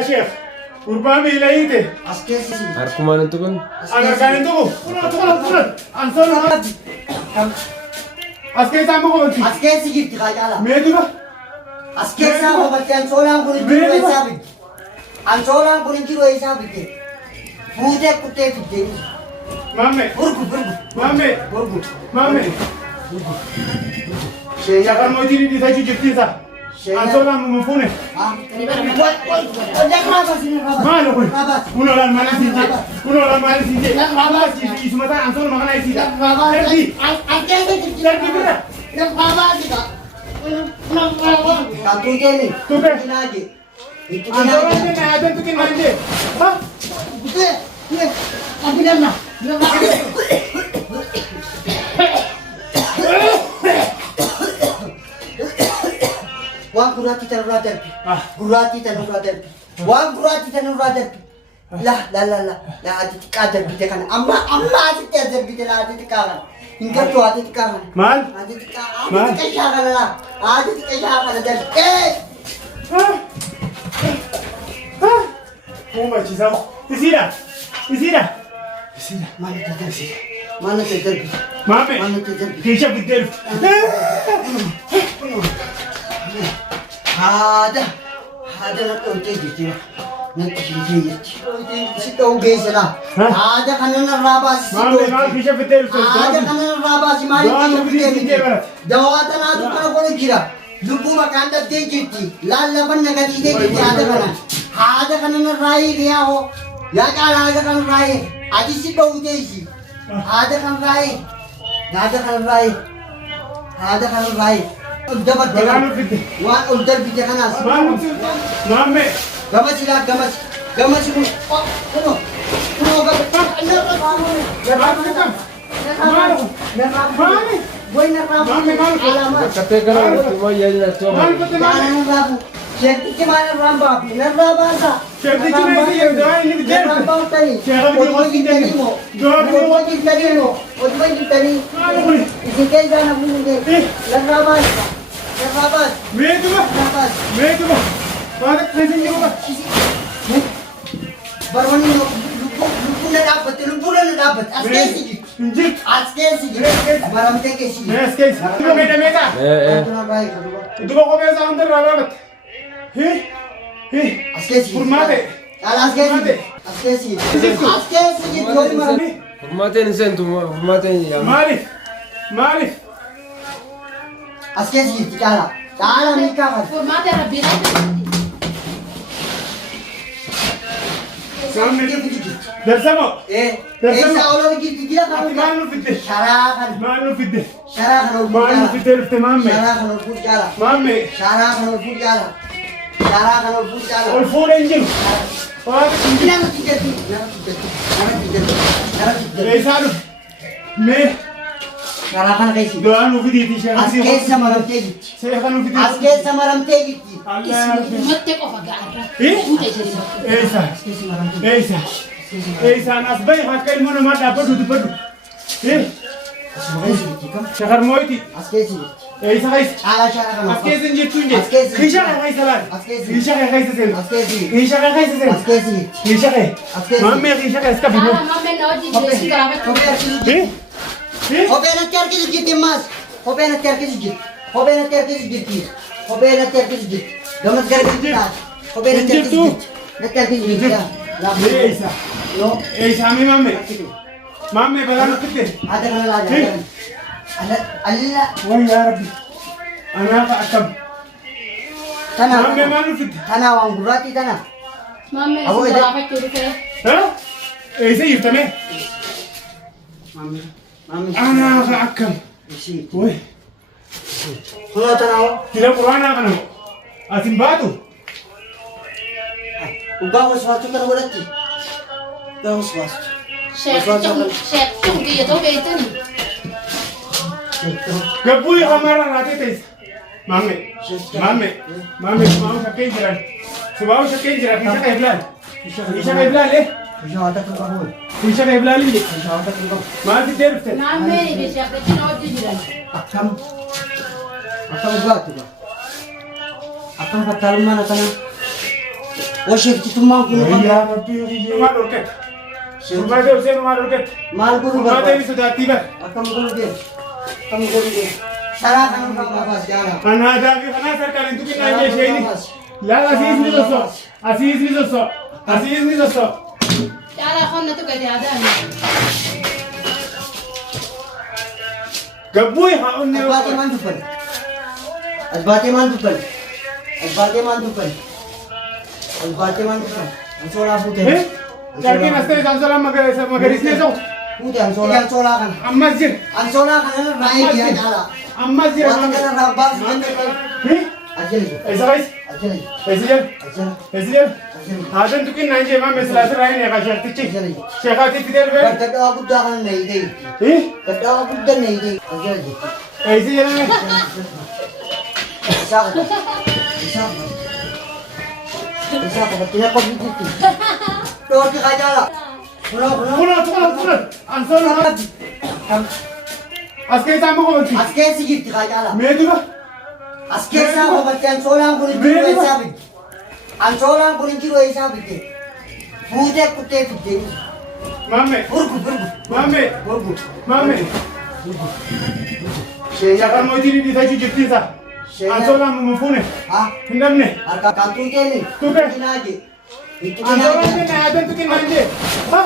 يا شيخ قربان بيلاقيته أسكيسي Harkuman itu kan? أنا كان عندكم كنا أنصار أسكت أما قلت أسكيسي جبت خاجالا ميدو أسكيسي أما بس أنصولان كوني جيرو إسابي أنصولان كوني جيرو إسابي فوده كتة فيدي مامي برغو مامي برغو مامي شغال موجودين دي تاجي جبتيزا أنصار مفهومه ما له كل كنا لا ما نسيجي كنا لا ما نسيجي ما نسيجي اسمه تان أنصار ما كنا يسيجي تربي تربي كده Tuh kan? أنصار ما ada tu kena aje ها Wah gurati tanur terpi, gurati tanur terpi, wah gurati tanur terpi. Lah, adik kader bitekan, amma adik kader bitekan adik kawan. Hingga tu adik kawan. mal Adik kawan lah, adik kawan terpi. Mau baca sama isida Mana terpi? mame Mana terpi? kisah bitter Ada nak onte gitu. Nanti gitu. Si tahu gaya lah. Ada kan nak rabas. mame kisah bitter Ada kan nak rabas mari gitu. Dawatan ada kan boleh kira. Lupu makan dah gitu. Lala ban nak gitu ada kan. Ada kan nak rai dia ho. Ya kan ada kan rai. Adi si tahu gaya. Ada kan rai. Ada kan rai. Ada kan rai. Dapat Gaano dapat. bitte Wah, udah bisa kan as. mame Gamas sila, gamas. Gamas mo. Oh, ano? Ano ba? mame Boy na rabu. Alamat. Kata kalau cuma ya jadi coba. mal pate mal Ano rabu? Shekti ke mana ramba? Naraba sa. Shekti ke mana ye dai ni bitter Ramba tani. Shekti ke mana ye tani mo. Oy tani mo. Oy tani. mal kuli Isike jana bunde. Naraba. Naraba. medu Naraba. mana present ni ba Barwani lupu na dapat. Askesi. injik Askesi. Maram teke si. yes guys tu meta tu ko be sa andar rabat he Askesi. Formate. Askesi. Askesi. Askesi gitu maram. Hormatin sen tu, hormatin ya. Marif Askesi gitu kala. Kala nikah. Formate Rabira. samme darsamo Esa orang gitu dia kan. manu fitte Syarahan. manu fitte Syarahan fitte rifte mamme Syarahan ulfut jala. mamme Syarahan ulfut jala. Syarahan ulfut jala. ol phone engine और Nang tidur. ऐसा मैं Syarahan kayak sih. doan ufi di t-shirt Askes sama orang tegi. saya kan ufi di Askes sama orang tegi. Allah Mate ko pag-aara. Eh? Ute siya. ऐसा Askes sama orang tegi. ऐसा nas bay hakkai mono ma da padu padu eh shahar moiti Askes. ऐसा guys Ala syarahan. askes inje tunje Askes. kisha ka kai salat Askes. kisha ka kai sen Askes. kisha ka kai sen Askes. kisha ka Askes. mamme kisha ka iska bino Tama mame na odi jesi grabe. eh eh Hobena terkis gitti mas. Hobena terkis gitti. Hobena terkis gitti. Hobena terkis gitti. Gamas gar gitti. Hobena terkis gitti. Na terkis gitti. ऐसा No. ऐसा mi mamme bagano kitte Ada kana laja. Allah. wai ya rabbi ana ka akab Kana. mamme manu fitte Kana wang gurati kana. Mame Abo, si ede. grabe ko ite. ها ऐसे ही तमे Mami. Mami. ana ka akab Isi. woi Hono tanaw. kila qur'ana kana asimbatu Uga waswatu kana walati. Uga waswatu. Chef chung dia to be ito ni. gabu ya kamara rate tes mamme mamme subahu shakai jira kisha ka iblal eh Bisa ada kan kamu. kisha ka iblal ni Bisa ada kan kamu. ma ti derfte Mame ni be chef ko na odi jira. Akam. Akam uga tu ba. Akam patalman kana. Washeekkitummaan kun Wayyaa rabbii ofii maal horkata? Furmaatee Hussein maal horkata? maal godhuu Furmaatee barbaada? ni sodaattii bara. Akkam godhuu deemu? Akkam godhuu deemu? Sharaa kanarraa baafaas jaalaa. Anaadaa fi kanaa sarkaan hin tuqinaa jee isheenii. Laala asiis ni sosso. Asiis ni sosso. Asiis ni sosso. Caalaa qonna tuqe yaadaan. Gabbuu haa onnee. Asbaatee maal dubbanne? Asbaatee maal dubbanne? Asbaatee maal dubbanne? Asbaatee maal dubbanne? Ansoolaa fuutee. Jarkiin as ta'e ansoolaa magariisnee ta'u. Fuutee ansoolaa kana. Ammas jira. Ansoolaa kana irraa eegiyaa jaalaa. Ammas jira. Wanta kanarraa baasu kan ta'e. Ajjala jiru. Eessa qabees? Ajjala jiru. Eessa jala? Ajjala. Eessa jala? Ajjala jiru. Haadan tuqinnaan jee maamee silaasirraa hin eegaa sheektichi. Ajjala jiru. Sheekaatti fidee dhufee. Gaddaawaa guddaa kana na hidhee. Gaddaawaa guddaa na hidhee. Ajjala jiru. Eessa jala? Isaa qaba. Isaa qaba. Isaa qaba. Tina qofi jirti. Dhoorti qajaala. Kunoo kunoo. Kunoo. Ansoolaa. As keessaa muka hojii. As keessi jirti qajaala. Mee dura? As keessaa qofatti ansoolaan kun hin jiru eessaa fidde. Ansoolaan kun hin jiru eessaa fidde. Fuutee kuttee fidde. Maamee. Burgu. Maamee. Burgu. Maamee. Shakar mootii ni dhiisachuu jirtiisa. Ansoolaan mumufuune. Ha? Hin dhabne. Harka kan tuuteeni. Tuute. Tuutinaaje. Ansoolaan kenna haadan tuqinnaan jee. Ha?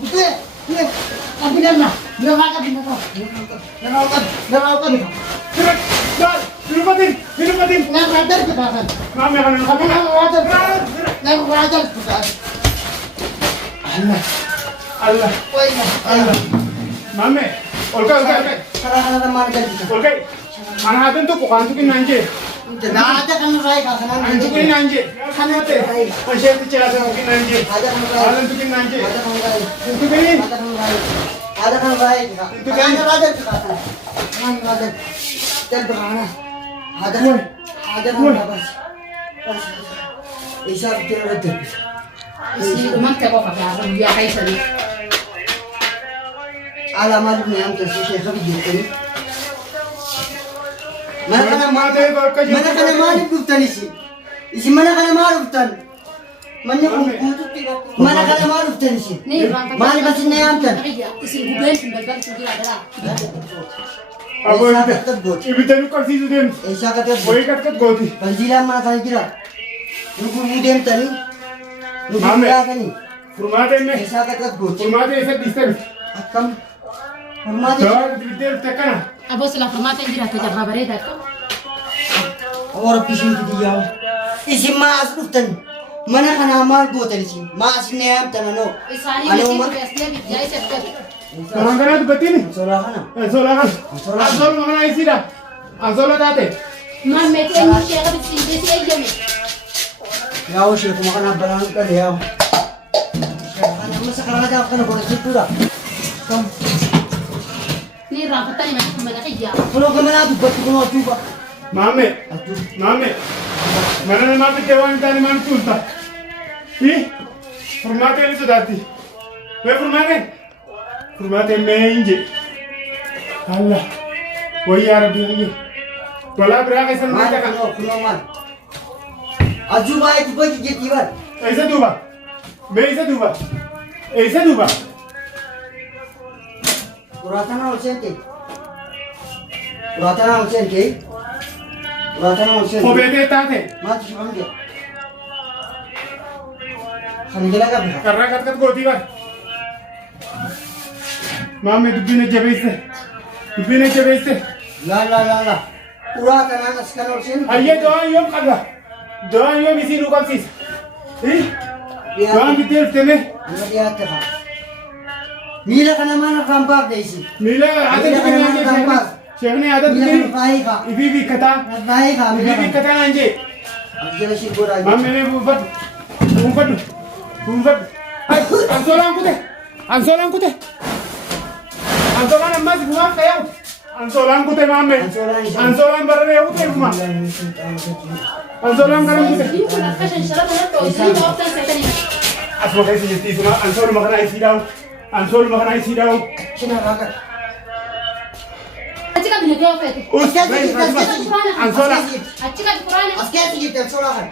Tuute. Abinanna. Nama qabi. Birufatin. Nama darbi kaasan. Maamee kana nuuf. Nama waajal tuutaan. Allah. Maamee. Ol ka'e. Karaa kanarra maal galchita? Ol ka'e. Ana haadan tokko kan tuqinnaan jee. Naada kanarraa kaasanaan. An tuqinnaan jee. Kana ta'e. An sheektichi laasa tuqinnaan jee. Naada kanarraa. Haadan tuqinnaan jee. Naada kanarraa. Hin tuqiniin. Ada kan baik, ada raja kita, kan raja, dan berana, ada kan bas, isa kita raja. Isii dhumante qofa gaafa guyyaa keessanii. Alamat ni am terus saya kami jadi. Mana kana malik duftan isi mana kana malik duftan. Mana kana malik duftan isi. Ni irraan fakkaatu. Malik basin ni am tan. Isin gubeen sin balbal sin jira dara. Aboo Isa katat got. ibidda nu qabsiisu deemti. Isa katat got. Wayii katkat gooti. Banjila mana kana jira. Nuku mudem tani. Nuku Mame. mudem tani. Furmaata inni. Isa katat got. Furmaata isa dhiistan. Akkam hormaati Dawaa ibiddee dhufte akkana. Aboo sila furmaata hin jiraatu jarraa bareedaa akka. warra bishiin fidiyyaa isin maas dhuftan mana kanaa maal gootan isin maas inni yaamtan anoo Isaanii anoo miti ma keessee biyyaa isa fudhatu. Kanaan kanaa dubbattiini. solaa kana Ansoolaa kana. Ansooluma kanaa isiidha. Ansoola taate. Mammeetii eenyu ishee qabatti siin geessi eeyyame. yaa'u sheekuma kana balaan dhale yaa'u kana amma sakarana gaaf kana godha jechuudha kam Ni irraan fattanii mana qiyyaa. kunoo gamanaa dubbatti kunoo achuuba Maame. Maame. Mana namaa biddee waan hin taane maal tuulta? Furmaatee ni sodaatti. Mee furmaatee? Furmaatee mee hin jedhe. Allah. Wayyaa rabbii wayyaa. Balaa biraa keessa nu maal taqa. kunoo maal achuubaa itti gochi jettii bar Eessa duuba? Mee eessa duuba? Eessa duuba? uraatana ol seente uraatana ol seente uraatana ol seente Kobeetee taate. maaltu shifam jedha kan jala qabe Karraa katkat gootii bar. Maame dubbiin ejjabeesse. Dubbiin ejjabeesse. la uraatana as kan ol seente Hayyee do'aan yoom qabda? Do'aan yoom isii nu qabsiisa? Do'aan biddee dhufteme. amma dhiyaatte fa miila kana mana irraan baafde isin Miila ati tuqinaan jee sheekni. Sheekni ati miila kana tuqini. faayii kaa Ifii biikkataa. faayii kaa miila Ifii kana biikkataa naan jee. as jala shii godhaa Maame mee buufadhu. Buufadhu. Buufadhu. Ansoolaan kute. Ansoolaan kute. Ansoolaan ammas bu'aan qayaa'u. Ansoolaan kute maame. Ansoolaan bararee kute kuma. Ansoolaan garan kute. Isiin kun akka shanshara kanatti hojiin ooftan seetanii. Asuma keessa jirti isuma ansooluma kanaa isii dhaa'u. Ansooluma kanaa isii dhaa'u. shina raaqa Achi kan binagee ofeetu. Ansoola. Achi kan quraana. as keessa jirti as solaa kana